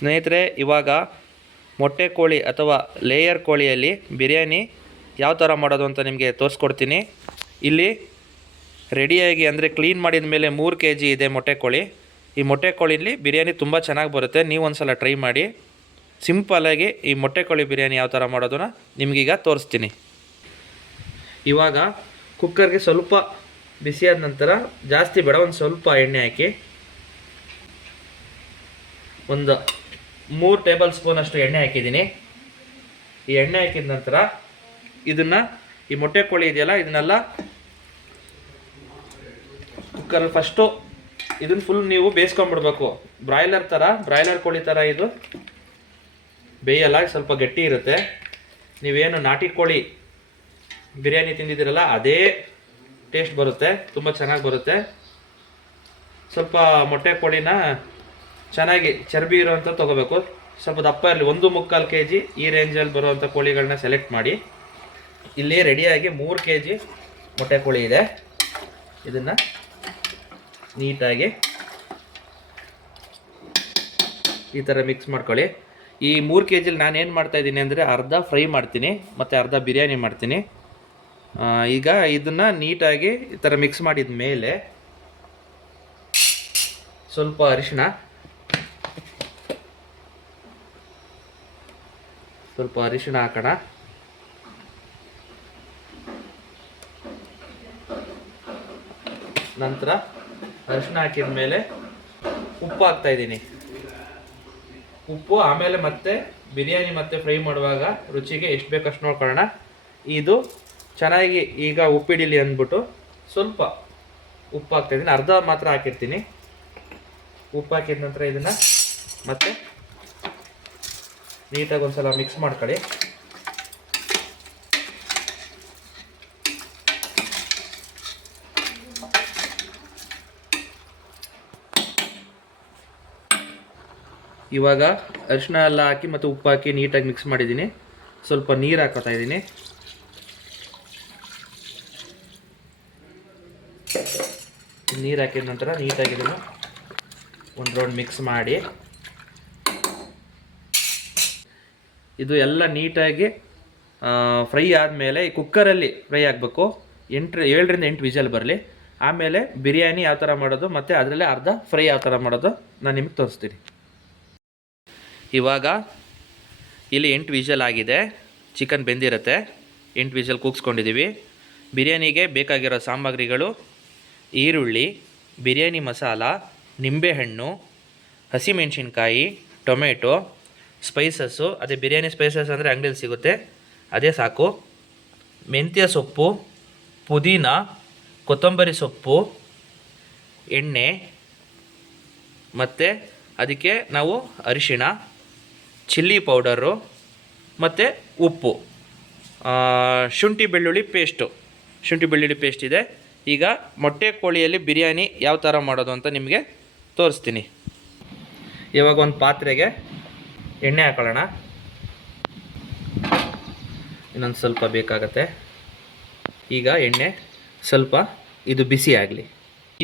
ಸ್ನೇಹಿತರೆ, ಇವಾಗ ಮೊಟ್ಟೆ ಕೋಳಿ ಅಥವಾ ಲೇಯರ್ ಕೋಳಿಯಲ್ಲಿ ಬಿರಿಯಾನಿ ಯಾವ ಥರ ಮಾಡೋದು ಅಂತ ನಿಮಗೆ ತೋರಿಸ್ಕೊಡ್ತೀನಿ. ಇಲ್ಲಿ ರೆಡಿಯಾಗಿ ಅಂದರೆ ಕ್ಲೀನ್ ಮಾಡಿದ ಮೇಲೆ 3 kg ಇದೆ ಮೊಟ್ಟೆ ಕೋಳಿ. ಈ ಮೊಟ್ಟೆ ಕೋಳಿಲಿ ಬಿರಿಯಾನಿ ತುಂಬ ಚೆನ್ನಾಗಿ ಬರುತ್ತೆ. ನೀವು ಒಂದು ಸಲ ಟ್ರೈ ಮಾಡಿ. ಸಿಂಪಲ್ಲಾಗಿ ಈ ಮೊಟ್ಟೆ ಕೋಳಿ ಬಿರಿಯಾನಿ ಯಾವ ಥರ ಮಾಡೋದನ್ನ ನಿಮಗೀಗ ತೋರಿಸ್ತೀನಿ. ಇವಾಗ ಕುಕ್ಕರ್ಗೆ ಸ್ವಲ್ಪ ಬಿಸಿಯಾದ ನಂತರ, ಜಾಸ್ತಿ ಬೇಡ, ಒಂದು ಸ್ವಲ್ಪ ಎಣ್ಣೆ ಹಾಕಿ ಒಂದು 3 ಟೇಬಲ್ ಸ್ಪೂನ್ ಅಷ್ಟು ಎಣ್ಣೆ ಹಾಕಿದ್ದೀನಿ. ಈ ಎಣ್ಣೆ ಹಾಕಿದ ನಂತರ ಇದನ್ನು, ಈ ಮೊಟ್ಟೆ ಕೋಳಿ ಇದೆಯಲ್ಲ, ಇದನ್ನೆಲ್ಲ ಕುಕ್ಕರಲ್ಲಿ ಫಸ್ಟು ಇದನ್ನು ಫುಲ್ ನೀವು ಬೇಯಿಸ್ಕೊಂಡ್ಬಿಡ್ಬೇಕು. ಬ್ರಾಯ್ಲರ್ ಕೋಳಿ ಥರ ಇದು ಬೇಯಲ್ಲ, ಸ್ವಲ್ಪ ಗಟ್ಟಿ ಇರುತ್ತೆ. ನೀವೇನು ನಾಟಿ ಕೋಳಿ ಬಿರಿಯಾನಿ ತಿಂದಿದ್ದೀರಲ್ಲ ಅದೇ ಟೇಸ್ಟ್ ಬರುತ್ತೆ, ತುಂಬ ಚೆನ್ನಾಗಿ ಬರುತ್ತೆ. ಸ್ವಲ್ಪ ಮೊಟ್ಟೆ ಕೋಳಿನ ಚೆನ್ನಾಗಿ ಚರ್ಬಿ ಇರೋವಂಥ ತೊಗೋಬೇಕು, ಸ್ವಲ್ಪ ದಪ್ಪ ಇರಲಿ. 1.25 kg ಈ ರೇಂಜಲ್ಲಿ ಬರುವಂಥ ಕೋಳಿಗಳನ್ನ ಸೆಲೆಕ್ಟ್ ಮಾಡಿ. ಇಲ್ಲಿ ರೆಡಿಯಾಗಿ 3 kg ಮೊಟ್ಟೆ ಕೋಳಿ ಇದೆ. ಇದನ್ನು ನೀಟಾಗಿ ಈ ಥರ ಮಿಕ್ಸ್ ಮಾಡ್ಕೊಳ್ಳಿ. ಈ 3 kg ನಾನೇನು ಮಾಡ್ತಾಯಿದ್ದೀನಿ ಅಂದರೆ ಅರ್ಧ ಫ್ರೈ ಮಾಡ್ತೀನಿ ಮತ್ತು ಅರ್ಧ ಬಿರಿಯಾನಿ ಮಾಡ್ತೀನಿ. ಈಗ ಇದನ್ನು ನೀಟಾಗಿ ಈ ಥರ ಮಿಕ್ಸ್ ಮಾಡಿದ ಮೇಲೆ ಸ್ವಲ್ಪ ಅರಿಶಿಣ, ಹಾಕೋಣ. ನಂತರ ಅರಿಶಿಣ ಹಾಕಿದ ಮೇಲೆ ಉಪ್ಪು ಹಾಕ್ತಾಯಿದ್ದೀನಿ. ಉಪ್ಪು ಆಮೇಲೆ ಮತ್ತೆ ಬಿರಿಯಾನಿ ಮತ್ತೆ ಫ್ರೈ ಮಾಡುವಾಗ ರುಚಿಗೆ ಎಷ್ಟು ಬೇಕಷ್ಟು ನೋಡ್ಕೊಳ್ಳೋಣ. ಇದು ಚೆನ್ನಾಗಿ ಈಗ ಉಪ್ಪಿಡಿಲಿ ಅಂದ್ಬಿಟ್ಟು ಸ್ವಲ್ಪ ಉಪ್ಪು ಹಾಕ್ತಾಯಿದ್ದೀನಿ. ಅರ್ಧ ಮಾತ್ರ ಹಾಕಿರ್ತೀನಿ. ಉಪ್ಪು ಹಾಕಿದ ನಂತರ ಇದನ್ನು ಮತ್ತೆ ನೀಟಾಗಿ ಒಂದು ಸಲ ಮಿಕ್ಸ್ ಮಾಡ್ಕೊಳ್ಳಿ. ಇವಾಗ ಅರಿಶಿಣ ಎಲ್ಲ ಹಾಕಿ ಮತ್ತು ಉಪ್ಪು ಹಾಕಿ ನೀಟಾಗಿ ಮಿಕ್ಸ್ ಮಾಡಿದ್ದೀನಿ. ಸ್ವಲ್ಪ ನೀರು ಹಾಕೋತಾ ಇದ್ದೀನಿ. ನೀರು ಹಾಕಿದ ನಂತರ ನೀಟಾಗಿ ಇದನ್ನು ಒಂದು ರೌಂಡ್ ಮಿಕ್ಸ್ ಮಾಡಿ, ಇದು ಎಲ್ಲ ನೀಟಾಗಿ ಫ್ರೈ ಆದಮೇಲೆ ಈ ಕುಕ್ಕರಲ್ಲಿ ಫ್ರೈ ಆಗಬೇಕು. 7ರಿಂದ 8 ವಿಷಲ್ ಬರಲಿ. ಆಮೇಲೆ ಬಿರಿಯಾನಿ ಯಾವ ಥರ ಮಾಡೋದು ಮತ್ತು ಅದರಲ್ಲೇ ಅರ್ಧ ಫ್ರೈ ಯಾವ ಥರ ಮಾಡೋದು ನಾನು ನಿಮಗೆ ತೋರಿಸ್ತೀನಿ. ಇವಾಗ ಇಲ್ಲಿ 8 ವಿಷಲ್ ಆಗಿದೆ. ಚಿಕನ್ ಬೆಂದಿರುತ್ತೆ. 8 ವಿಷಲ್ ಕೂಗಿಸ್ಕೊಂಡಿದ್ದೀವಿ. ಬಿರಿಯಾನಿಗೆ ಬೇಕಾಗಿರೋ ಸಾಮಗ್ರಿಗಳು: ಈರುಳ್ಳಿ, ಬಿರಿಯಾನಿ ಮಸಾಲ, ನಿಂಬೆಹಣ್ಣು, ಹಸಿಮೆಣಸಿನ್ಕಾಯಿ, ಟೊಮೆಟೊ, ಸ್ಪೈಸಸ್ಸು, ಅದೇ ಬಿರಿಯಾನಿ ಸ್ಪೈಸಸ್ ಅಂದರೆ ಅಂಗಡಿಯಲ್ಲಿ ಸಿಗುತ್ತೆ, ಅದೇ ಸಾಕು. ಮೆಂತ್ಯ ಸೊಪ್ಪು, ಪುದೀನ, ಕೊತ್ತಂಬರಿ ಸೊಪ್ಪು, ಎಣ್ಣೆ, ಮತ್ತು ಅದಕ್ಕೆ ನಾವು ಅರಿಶಿಣ, ಚಿಲ್ಲಿ ಪೌಡರು ಮತ್ತು ಉಪ್ಪು, ಶುಂಠಿ ಬೆಳ್ಳುಳ್ಳಿ ಪೇಸ್ಟ್ ಇದೆ. ಈಗ ಮೊಟ್ಟೆ ಕೋಳಿಯಲ್ಲಿ ಬಿರಿಯಾನಿ ಯಾವ ಥರ ಮಾಡೋದು ಅಂತ ನಿಮಗೆ ತೋರಿಸ್ತೀನಿ. ಇವಾಗ ಒಂದು ಪಾತ್ರೆಗೆ ಎಣ್ಣೆ ಹಾಕೊಳ್ಳೋಣ. ಇನ್ನೊಂದು ಸ್ವಲ್ಪ ಬೇಕಾಗತ್ತೆ. ಈಗ ಎಣ್ಣೆ ಸ್ವಲ್ಪ ಇದು ಬಿಸಿ ಆಗಲಿ.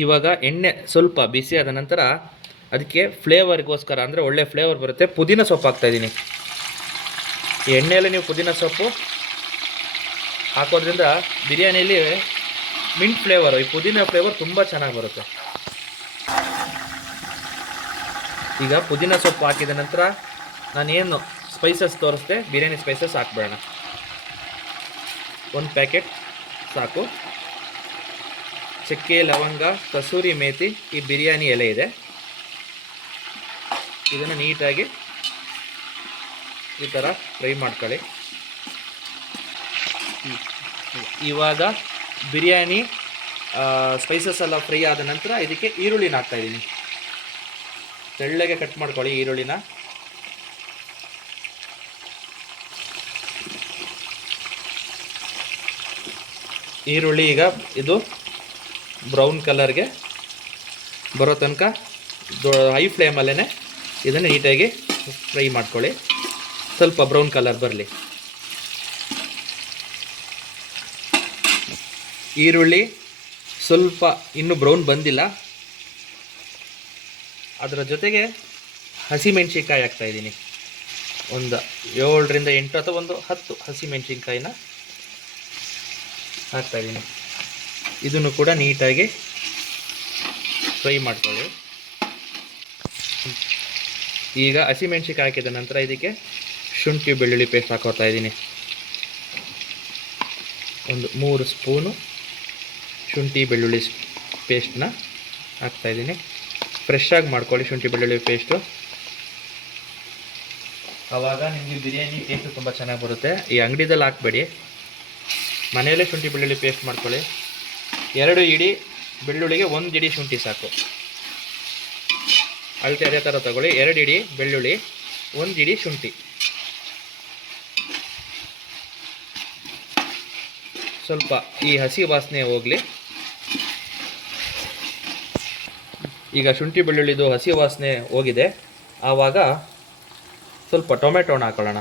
ಇವಾಗ ಎಣ್ಣೆ ಸ್ವಲ್ಪ ಬಿಸಿ ಆದ ನಂತರ ಅದಕ್ಕೆ ಫ್ಲೇವರ್ಗೋಸ್ಕರ, ಅಂದರೆ ಒಳ್ಳೆ ಫ್ಲೇವರ್ ಬರುತ್ತೆ, ಪುದೀನ ಸೊಪ್ಪು ಹಾಕ್ತಾಯಿದ್ದೀನಿ. ಈ ಎಣ್ಣೆಯಲ್ಲಿ ನೀವು ಪುದೀನ ಸೊಪ್ಪು ಹಾಕೋದ್ರಿಂದ ಬಿರಿಯಾನಿಯಲ್ಲಿ ಮಿಂಟ್ ಫ್ಲೇವರು, ಈ ಪುದೀನ ಫ್ಲೇವರ್ ತುಂಬ ಚೆನ್ನಾಗಿ ಬರುತ್ತೆ. ಈಗ ಪುದೀನ ಸೊಪ್ಪು ಹಾಕಿದ ನಂತರ ನಾನೇನು ಸ್ಪೈಸಸ್ ತೋರಿಸ್ದೆ, ಬಿರಿಯಾನಿ ಸ್ಪೈಸಸ್ ಹಾಕ್ಬೇಡ. 1 ಪ್ಯಾಕೆಟ್ ಸಾಕು. ಚಕ್ಕೆ, ಲವಂಗ, ಕಸೂರಿ ಮೇಥಿ, ಈ ಬಿರಿಯಾನಿ ಎಲೆ ಇದೆ. ಇದನ್ನು ನೀಟಾಗಿ ಈ ಥರ ಫ್ರೈ ಮಾಡ್ಕೊಳ್ಳಿ. ಇವಾಗ ಬಿರಿಯಾನಿ ಸ್ಪೈಸಸ್ ಎಲ್ಲ ಫ್ರೈ ಆದ ನಂತರ ಇದಕ್ಕೆ ಈರುಳ್ಳಿನ ಹಾಕ್ತಾಯಿದ್ದೀನಿ. ತೆಳ್ಳಗೆ ಕಟ್ ಮಾಡ್ಕೊಳ್ಳಿ ಈರುಳ್ಳಿನ. ಈರುಳ್ಳಿ ಈಗ ಇದು ಬ್ರೌನ್ ಕಲರ್ಗೆ ಬರೋ ತನಕ ಹೈ ಫ್ಲೇಮಲ್ಲೇ ಇದನ್ನು ನೀಟಾಗಿ ಫ್ರೈ ಮಾಡ್ಕೊಳ್ಳಿ. ಸ್ವಲ್ಪ ಬ್ರೌನ್ ಕಲರ್ ಬರಲಿ. ಈರುಳ್ಳಿ ಸ್ವಲ್ಪ ಇನ್ನೂ ಬ್ರೌನ್ ಬಂದಿಲ್ಲ. ಅದರ ಜೊತೆಗೆ ಹಸಿಮೆಣ್ಸಿನ್ಕಾಯಿ ಹಾಕ್ತಾಯಿದ್ದೀನಿ. ಒಂದು 7ರಿಂದ 8 ಅಥವಾ ಒಂದು 10 ಹಸಿಮೆಣ್ಸಿನ್ಕಾಯಿನ ಹಾಕ್ತಾಯಿದ್ದೀನಿ. ಇದನ್ನು ಕೂಡ ನೀಟಾಗಿ ಫ್ರೈ ಮಾಡ್ಕೊಳ್ಳಿ. ಈಗ ಹಸಿಮೆಣ್ಸಿನ್ಕಾಯಿ ಹಾಕಿದ ನಂತರ ಇದಕ್ಕೆ ಶುಂಠಿ ಬೆಳ್ಳುಳ್ಳಿ ಪೇಸ್ಟ್ ಹಾಕೋತಾ ಇದ್ದೀನಿ. ಒಂದು 3 ಸ್ಪೂನು ಶುಂಠಿ ಬೆಳ್ಳುಳ್ಳಿ ಪೇಸ್ಟನ್ನ ಹಾಕ್ತಾಯಿದ್ದೀನಿ. ಫ್ರೆಶ್ ಆಗಿ ಮಾಡ್ಕೊಳ್ಳಿ ಶುಂಠಿ ಬೆಳ್ಳುಳ್ಳಿ ಪೇಸ್ಟು, ಆವಾಗ ನಿಮಗೆ ಬಿರಿಯಾನಿ ಟೇಸ್ಟು ತುಂಬ ಚೆನ್ನಾಗಿ ಬರುತ್ತೆ. ಈ ಅಂಗಡಿದಲ್ಲಿ ಹಾಕಬೇಡಿ, ಮನೆಯಲ್ಲೇ ಶುಂಠಿ ಬೆಳ್ಳುಳ್ಳಿ ಪೇಸ್ಟ್ ಮಾಡ್ಕೊಳ್ಳಿ. 2 ಇಡೀ ಬೆಳ್ಳುಳ್ಳಿಗೆ 1 ಇಡೀ ಶುಂಠಿ ಸಾಕು. ಅಳತೆ ಅದೇ ಥರ ತಗೊಳ್ಳಿ. 2 ಇಡೀ ಬೆಳ್ಳುಳ್ಳಿ, 1 ಇಡೀ ಶುಂಠಿ. ಸ್ವಲ್ಪ ಈ ಹಸಿ ವಾಸನೆ ಹೋಗಲಿ. ಈಗ ಶುಂಠಿ ಬೆಳ್ಳುಳ್ಳಿದು ಹಸಿ ವಾಸನೆ ಹೋಗಿದೆ. ಆವಾಗ ಸ್ವಲ್ಪ ಟೊಮೆಟೊನ ಹಾಕೊಳ್ಳೋಣ.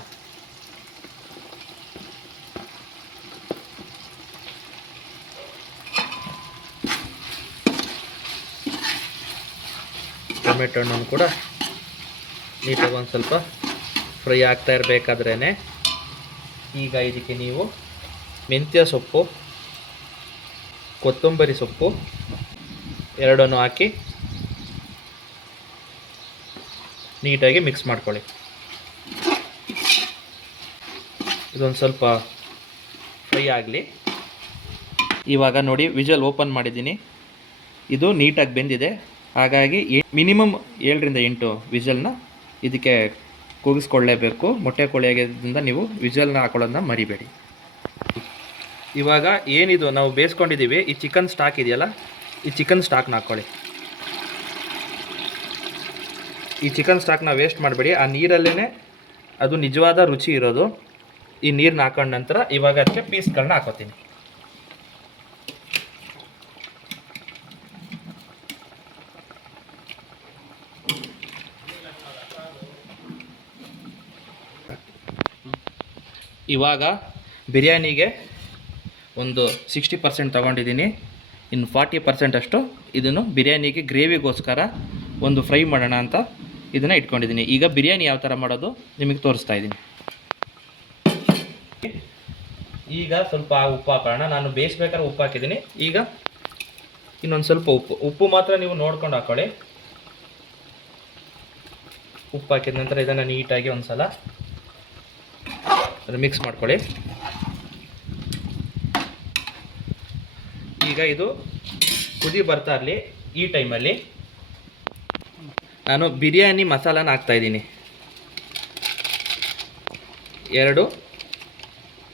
ಟೊಮೆಟೊ ಹಣ್ಣನ್ನು ಕೂಡ ನೀಟಾಗಿ ಒಂದು ಸ್ವಲ್ಪ ಫ್ರೈ ಆಗ್ತಾ ಇರಬೇಕಾದ್ರೇ ಈಗ ಇದಕ್ಕೆ ನೀವು ಮೆಂತ್ಯ ಸೊಪ್ಪು, ಕೊತ್ತಂಬರಿ ಸೊಪ್ಪು ಎರಡನ್ನು ಹಾಕಿ ನೀಟಾಗಿ ಮಿಕ್ಸ್ ಮಾಡ್ಕೊಳ್ಳಿ. ಇದೊಂದು ಸ್ವಲ್ಪ ಫ್ರೈ ಆಗಲಿ. ಇವಾಗ ನೋಡಿ ವಿಜಲ್ ಓಪನ್ ಮಾಡಿದ್ದೀನಿ. ಇದು ನೀಟಾಗಿ ಬೆಂದಿದೆ. ಹಾಗಾಗಿ ಮಿನಿಮಮ್ 7ರಿಂದ 8 ವಿಜಲ್ನ ಇದಕ್ಕೆ ಕೂಗಿಸ್ಕೊಳ್ಳೇಬೇಕು. ಮೊಟ್ಟೆ ಕೋಳಿ ಆಗಿದ್ದರಿಂದ ನೀವು ವಿಜಲ್ನ ಹಾಕೊಳ್ಳೋದನ್ನ ಮರಿಬೇಡಿ. ಇವಾಗ ಏನಿದು ನಾವು ಬೇಯಿಸ್ಕೊಂಡಿದ್ದೀವಿ, ಈ ಚಿಕನ್ ಸ್ಟಾಕ್ ಇದೆಯಲ್ಲ, ಈ ಚಿಕನ್ ಸ್ಟಾಕ್ನ ಹಾಕ್ಕೊಳ್ಳಿ. ಈ ಚಿಕನ್ ಸ್ಟಾಕ್ನ ವೇಸ್ಟ್ ಮಾಡಬೇಡಿ. ಆ ನೀರಲ್ಲೇ ಅದು ನಿಜವಾದ ರುಚಿ ಇರೋದು. ಈ ನೀರನ್ನ ಹಾಕೊಂಡ ನಂತರ ಇವಾಗ ಅದಕ್ಕೆ ಪೀಸ್ಗಳನ್ನ ಹಾಕೋತೀನಿ. ಇವಾಗ ಬಿರಿಯಾನಿಗೆ ಒಂದು 60% ತೊಗೊಂಡಿದ್ದೀನಿ. ಇನ್ನು 40% ಅಷ್ಟು ಇದನ್ನು ಬಿರಿಯಾನಿಗೆ ಗ್ರೇವಿಗೋಸ್ಕರ ಒಂದು ಫ್ರೈ ಮಾಡೋಣ ಅಂತ ಇದನ್ನು ಇಟ್ಕೊಂಡಿದ್ದೀನಿ. ಈಗ ಬಿರಿಯಾನಿ ಯಾವ ಥರ ಮಾಡೋದು ನಿಮಗೆ ತೋರಿಸ್ತಾ ಇದ್ದೀನಿ. ಈಗ ಸ್ವಲ್ಪ ಉಪ್ಪು ಹಾಕೋಣ. ನಾನು ಬೇಯಿಸ್ಬೇಕಾದ್ರೆ ಉಪ್ಪು ಹಾಕಿದ್ದೀನಿ. ಈಗ ಇನ್ನೊಂದು ಸ್ವಲ್ಪ ಉಪ್ಪು ಮಾತ್ರ ನೀವು ನೋಡ್ಕೊಂಡು ಹಾಕೊಳ್ಳಿ. ಉಪ್ಪು ಹಾಕಿದ ನಂತರ ಇದನ್ನು ನೀಟಾಗಿ ಒಂದು ಸಲ ಮಿಕ್ಸ್ ಮಾಡ್ಕೊಳ್ಳಿ. ಈಗ ಇದು ಕುದಿ ಬರ್ತಾ ಇರಲಿ. ಈ ಟೈಮಲ್ಲಿ ನಾನು ಬಿರಿಯಾನಿ ಮಸಾಲಾನ ಹಾಕ್ತಾಯಿದ್ದೀನಿ. 2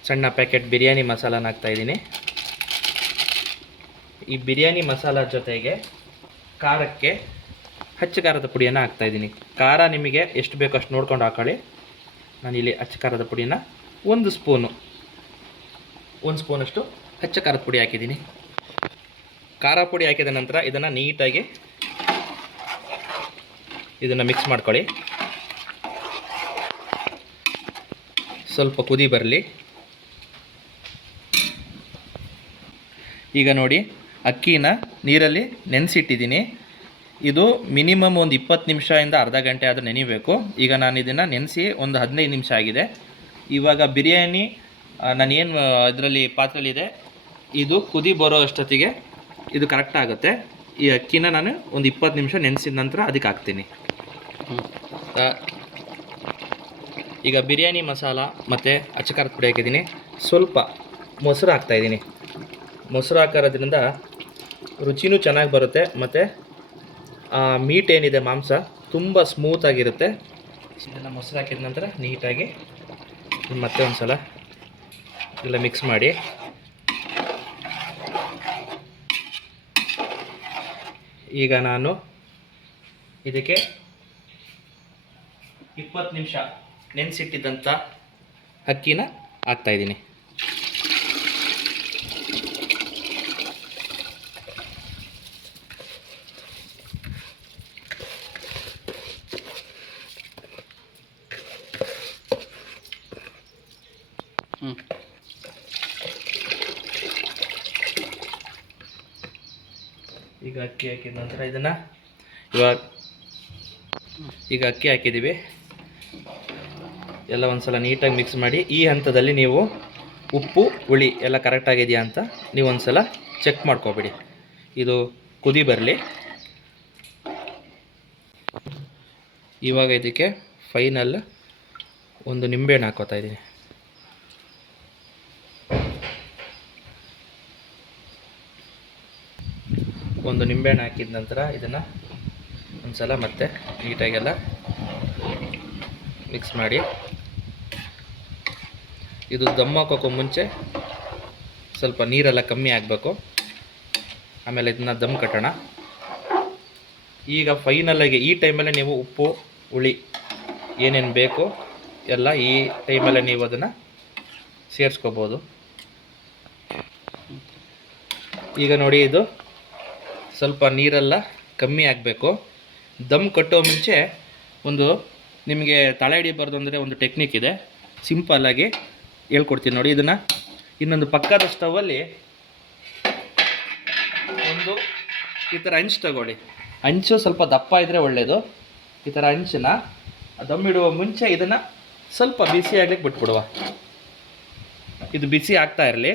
ಸಣ್ಣ ಪ್ಯಾಕೆಟ್ ಬಿರಿಯಾನಿ ಮಸಾಲಾನ ಹಾಕ್ತಾಯಿದ್ದೀನಿ. ಈ ಬಿರಿಯಾನಿ ಮಸಾಲ ಜೊತೆಗೆ ಖಾರಕ್ಕೆ ಹಚ್ಚ ಖಾರದ ಪುಡಿಯನ್ನು ಹಾಕ್ತಾಯಿದ್ದೀನಿ. ಖಾರ ನಿಮಗೆ ಎಷ್ಟು ಬೇಕೋ ಅಷ್ಟು ನೋಡ್ಕೊಂಡು ಹಾಕೊಳ್ಳಿ. ನಾನಿಲ್ಲಿ ಹಚ್ಚ ಖಾರದ ಪುಡಿನ 1 ಸ್ಪೂನಷ್ಟು ಹಚ್ಚ ಖಾರದ ಪುಡಿ ಹಾಕಿದ್ದೀನಿ. ಖಾರ ಪುಡಿ ಹಾಕಿದ ನಂತರ ಇದನ್ನು ನೀಟಾಗಿ ಇದನ್ನು ಮಿಕ್ಸ್ ಮಾಡ್ಕೊಳ್ಳಿ. ಸ್ವಲ್ಪ ಕುದಿ ಬರಲಿ. ಈಗ ನೋಡಿ, ಅಕ್ಕಿನ ನೀರಲ್ಲಿ ನೆನೆಸಿಟ್ಟಿದ್ದೀನಿ. ಇದು ಮಿನಿಮಮ್ ಒಂದು 20 ನಿಮಿಷದಿಂದ ಅರ್ಧ ಗಂಟೆ ಆದರೂ ನೆನಿಬೇಕು. ಈಗ ನಾನು ಇದನ್ನು ನೆನೆಸಿ ಒಂದು 15 ನಿಮಿಷ ಆಗಿದೆ. ಇವಾಗ ಬಿರಿಯಾನಿ ನಾನೇನು ಇದರಲ್ಲಿ ಪಾತ್ರೆಯಲ್ಲಿದೆ, ಇದು ಕುದಿ ಬರೋ ಅಷ್ಟೊತ್ತಿಗೆ ಇದು ಕರೆಕ್ಟ್ ಆಗುತ್ತೆ. ಈ ಅಕ್ಕಿನ ನಾನು ಒಂದು 20 ನಿಮಿಷ ನೆನೆಸಿದ ನಂತರ ಅದಕ್ಕೆ ಹಾಕ್ತೀನಿ. ಈಗ ಬಿರಿಯಾನಿ ಮಸಾಲ ಮತ್ತು ಅಚ್ಚ ಖಾರದ ಪುಡಿ ಹಾಕಿದ್ದೀನಿ. ಸ್ವಲ್ಪ ಮೊಸರು ಹಾಕ್ತಾಯಿದ್ದೀನಿ. ಮೊಸರು ಹಾಕೋದ್ರಿಂದ ರುಚಿನೂ ಚೆನ್ನಾಗಿ ಬರುತ್ತೆ ಮತ್ತು ಮೀಟ್ ಏನಿದೆ ಮಾಂಸ ತುಂಬ ಸ್ಮೂತಾಗಿರುತ್ತೆ. ಇದನ್ನು ಮೊಸರು ಹಾಕಿದ ನಂತರ ನೀಟಾಗಿ ಮತ್ತೆ ಒಂದು ಸಲ ಎಲ್ಲ ಮಿಕ್ಸ್ ಮಾಡಿ. ಈಗ ನಾನು ಇದಕ್ಕೆ 20 ನಿಮಿಷ ನೆನೆಸಿಟ್ಟಿದ್ದಂಥ ಅಕ್ಕಿನ ಹಾಕ್ತಾಯಿದ್ದೀನಿ. ಈಗ ಅಕ್ಕಿ ಹಾಕಿದ ನಂತರ ಈಗ ಅಕ್ಕಿ ಹಾಕಿದ್ದೀವಿ, ಎಲ್ಲ ಒಂದು ಸಲ ನೀಟಾಗಿ ಮಿಕ್ಸ್ ಮಾಡಿ. ಈ ಹಂತದಲ್ಲಿ ನೀವು ಉಪ್ಪು ಹುಳಿ ಎಲ್ಲ ಕರೆಕ್ಟಾಗಿದೆಯಾ ಅಂತ ನೀವು ಒಂದು ಸಲ ಚೆಕ್ ಮಾಡ್ಕೊಬೇಡಿ. ಇದು ಕುದಿ ಬರಲಿ. ಇವಾಗ ಇದಕ್ಕೆ ಫೈನಲ್ ಒಂದು ನಿಂಬೆಹಣ್ಣು ಹಾಕೋತಾ ಇದ್ದೀನಿ. ಒಂದು ನಿಂಬೆಹಣ್ಣು ಹಾಕಿದ ನಂತರ ಇದನ್ನು ಒಂದು ಸಲ ಮತ್ತೆ ನೀಟಾಗೆಲ್ಲ ಮಿಕ್ಸ್ ಮಾಡಿ. ಇದು ದಮ್ ಹಾಕೋಕ್ಕೂ ಮುಂಚೆ ಸ್ವಲ್ಪ ನೀರೆಲ್ಲ ಕಮ್ಮಿ ಆಗಬೇಕು, ಆಮೇಲೆ ಇದನ್ನು ದಮ್ ಕಟ್ಟೋಣ. ಈಗ ಫೈನಲಾಗಿ ಈ ಟೈಮಲ್ಲೇ ನೀವು ಉಪ್ಪು ಹುಳಿ ಏನೇನು ಬೇಕು ಎಲ್ಲ ಈ ಟೈಮಲ್ಲೇ ನೀವು ಅದನ್ನು ಸೇರಿಸ್ಕೋಬೋದು. ಈಗ ನೋಡಿ, ಇದು ಸ್ವಲ್ಪ ನೀರೆಲ್ಲ ಕಮ್ಮಿ ಆಗಬೇಕು. ದಮ್ ಕಟ್ಟೋ ಮುಂಚೆ ಒಂದು ನಿಮಗೆ ತಳ ಹಿಡಿಬಾರ್ದು ಅಂದರೆ ಒಂದು ಟೆಕ್ನಿಕ್ ಇದೆ, ಸಿಂಪಲ್ಲಾಗಿ ಹೇಳ್ಕೊಡ್ತೀನಿ ನೋಡಿ. ಇದನ್ನು ಇನ್ನೊಂದು ಪಕ್ಕದ ಸ್ಟವಲ್ಲಿ ಒಂದು ಈ ಥರ ಹಂಚು ತಗೊಳ್ಳಿ. ಹಂಚು ಸ್ವಲ್ಪ ದಪ್ಪ ಇದ್ದರೆ ಒಳ್ಳೆಯದು. ಈ ಥರ ಹಂಚನ್ನ ದಮ್ ಇಡುವ ಮುಂಚೆ ಇದನ್ನು ಸ್ವಲ್ಪ ಬಿಸಿ ಆಗ್ಲಿಕ್ಕೆ ಬಿಟ್ಬಿಡುವ. ಇದು ಬಿಸಿ ಆಗ್ತಾ ಇರಲಿ.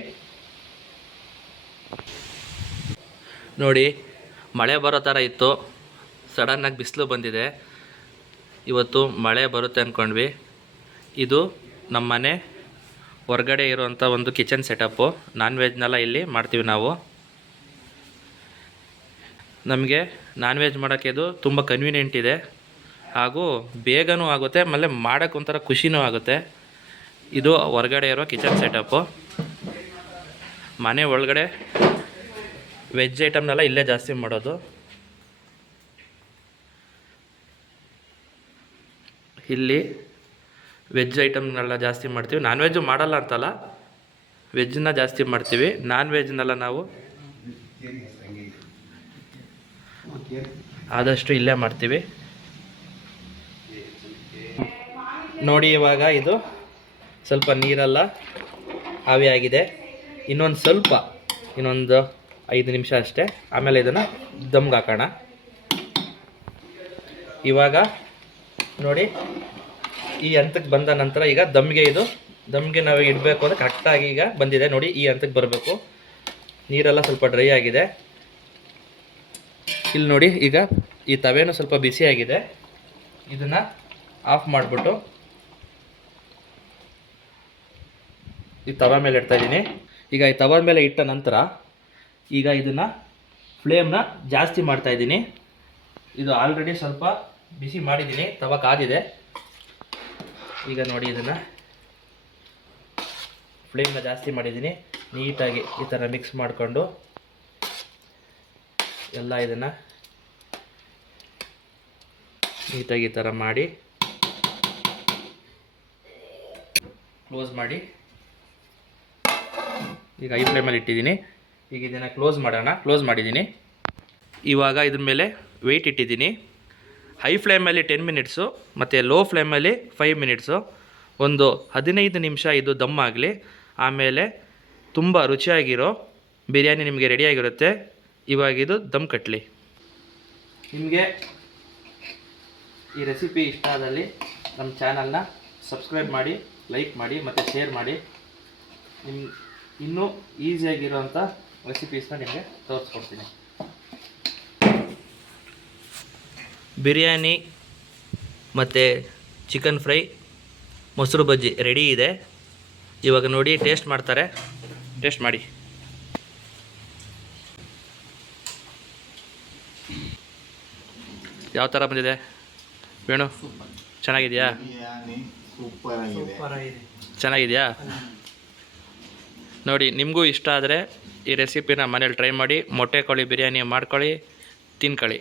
ನೋಡಿ, ಮಳೆ ಬರೋ ಥರ ಇತ್ತು, ಸಡನ್ನಾಗಿ ಬಿಸಿಲು ಬಂದಿದೆ. ಇವತ್ತು ಮಳೆ ಬರುತ್ತೆ ಅಂದ್ಕೊಂಡ್ವಿ. ಇದು ನಮ್ಮ ಮನೆ ಹೊರಗಡೆ ಇರುವಂಥ ಒಂದು ಕಿಚನ್ ಸೆಟಪ್ಪು. ನಾನ್ ವೆಜ್ನೆಲ್ಲ ಇಲ್ಲಿ ಮಾಡ್ತೀವಿ ನಾವು. ನಮಗೆ ನಾನ್ ವೆಜ್ ಮಾಡೋಕ್ಕೆ ಇದು ತುಂಬ ಕನ್ವೀನಿಯೆಂಟ್ ಇದೆ, ಹಾಗೂ ಬೇಗನೂ ಆಗುತ್ತೆ, ಆಮೇಲೆ ಮಾಡೋಕ್ಕೆ ಒಂಥರ ಖುಷಿನೂ ಆಗುತ್ತೆ. ಇದು ಹೊರಗಡೆ ಇರೋ ಕಿಚನ್ ಸೆಟಪ್ಪು. ಮನೆ ಒಳಗಡೆ ವೆಜ್ ಐಟಮ್ನೆಲ್ಲ ಇಲ್ಲೇ ಜಾಸ್ತಿ ಮಾಡೋದು. ಇಲ್ಲಿ ವೆಜ್ ಐಟಮ್ನೆಲ್ಲ ಜಾಸ್ತಿ ಮಾಡ್ತೀವಿ. ನಾನ್ ವೆಜ್ಜು ಮಾಡಲ್ಲ ಅಂತಲ್ಲ, ವೆಜ್ಜನ್ನ ಜಾಸ್ತಿ ಮಾಡ್ತೀವಿ. ನಾನ್ ವೆಜ್ನೆಲ್ಲ ನಾವು ಆದಷ್ಟು ಇಲ್ಲೇ ಮಾಡ್ತೀವಿ. ನೋಡಿ, ಇವಾಗ ಇದು ಸ್ವಲ್ಪ ನೀರೆಲ್ಲ ಆವಿಯಾಗಿದೆ. ಇನ್ನೊಂದು 5 ನಿಮಿಷ ಅಷ್ಟೇ, ಆಮೇಲೆ ಇದನ್ನು ದಮ್ಗೆ ಹಾಕೋಣ. ಇವಾಗ ನೋಡಿ, ಈ ಹಂತಕ್ಕೆ ಬಂದ ನಂತರ ಈಗ ದಮ್ಗೆ ನಾವು ಇಡಬೇಕು ಅಂದರೆ ಕರೆಕ್ಟಾಗಿ ಈಗ ಬಂದಿದೆ ನೋಡಿ. ಈ ಹಂತಕ್ಕೆ ಬರಬೇಕು. ನೀರೆಲ್ಲ ಸ್ವಲ್ಪ ಡ್ರೈ ಆಗಿದೆ. ಇಲ್ಲಿ ನೋಡಿ, ಈಗ ಈ ತವೆನೂ ಸ್ವಲ್ಪ ಬಿಸಿಯಾಗಿದೆ. ಇದನ್ನು ಆಫ್ ಮಾಡಿಬಿಟ್ಟು ಈ ತವ ಮೇಲೆ ಇಡ್ತಾ ಇದ್ದೀನಿ. ಈಗ ಈ ತವ ಮೇಲೆ ಇಟ್ಟ ನಂತರ ಈಗ ಇದನ್ನು ಫ್ಲೇಮ್ನ ಜಾಸ್ತಿ ಮಾಡ್ತಾ ಇದ್ದೀನಿ. ಇದು ಆಲ್ರೆಡಿ ಸ್ವಲ್ಪ ಬಿಸಿ ಮಾಡಿದ್ದೀನಿ, ತವ ಕಾದಿದೆ. ಈಗ ನೋಡಿ, ಇದನ್ನು ಫ್ಲೇಮ್ನ ಜಾಸ್ತಿ ಮಾಡಿದ್ದೀನಿ. ನೀಟಾಗಿ ಈ ಥರ ಮಿಕ್ಸ್ ಮಾಡಿಕೊಂಡು ಎಲ್ಲ ಇದನ್ನು ನೀಟಾಗಿ ಈ ಥರ ಮಾಡಿ ಕ್ಲೋಸ್ ಮಾಡಿ. ಈಗ ಐ ಫ್ಲೇಮಲ್ಲಿ ಇಟ್ಟಿದ್ದೀನಿ. ಈಗ ಇದನ್ನು ಕ್ಲೋಸ್ ಮಾಡೋಣ. ಕ್ಲೋಸ್ ಮಾಡಿದ್ದೀನಿ. ಇವಾಗ ಇದ್ರ ಮೇಲೆ ವೆಯ್ಟ್ ಇಟ್ಟಿದ್ದೀನಿ. ಹೈ ಫ್ಲೇಮಲ್ಲಿ 10 ಮಿನಿಟ್ಸು ಮತ್ತು ಲೋ ಫ್ಲೇಮಲ್ಲಿ 5 ಮಿನಿಟ್ಸು. ಒಂದು 15 ನಿಮಿಷ ಇದು ದಮ್ ಆಗಲಿ. ಆಮೇಲೆ ತುಂಬ ರುಚಿಯಾಗಿರೋ ಬಿರಿಯಾನಿ ನಿಮಗೆ ರೆಡಿಯಾಗಿರುತ್ತೆ. ಇವಾಗ ಇದು ದಮ್ ಕಟ್ಟಲಿ. ನಿಮಗೆ ಈ ರೆಸಿಪಿ ಇಷ್ಟ ಆದಲ್ಲಿ ನಮ್ಮ ಚಾನಲ್ನ ಸಬ್ಸ್ಕ್ರೈಬ್ ಮಾಡಿ, ಲೈಕ್ ಮಾಡಿ ಮತ್ತು ಶೇರ್ ಮಾಡಿ. ಇನ್ನೂ ಈಸಿಯಾಗಿರೋಂಥ ರೆಸಿಪೀಸ್ನ ನಿಮಗೆ ತೋರಿಸ್ಕೊಡ್ತೀನಿ. ಬಿರಿಯಾನಿ ಮತ್ತು ಚಿಕನ್ ಫ್ರೈ, ಮೊಸರು ಬಜ್ಜಿ ರೆಡಿ ಇದೆ. ಇವಾಗ ನೋಡಿ, ಟೇಸ್ಟ್ ಮಾಡ್ತಾರೆ. ಟೇಸ್ಟ್ ಮಾಡಿ. ಯಾವ ಥರ ಬಂದಿದೆ ವೇಣು? ಚೆನ್ನಾಗಿದೆಯಾ? ಚೆನ್ನಾಗಿದೆಯಾ? ನೋಡಿ, ನಿಮಗೂ ಇಷ್ಟ ಆದರೆ ಈ ರೆಸಿಪಿನ ಮನೇಲಿ ಟ್ರೈ ಮಾಡಿ. ಮೊಟ್ಟೆ ಕೋಳಿ ಬಿರಿಯಾನಿ ಮಾಡ್ಕೊಳ್ಳಿ, ತಿನ್ಕೊಳ್ಳಿ.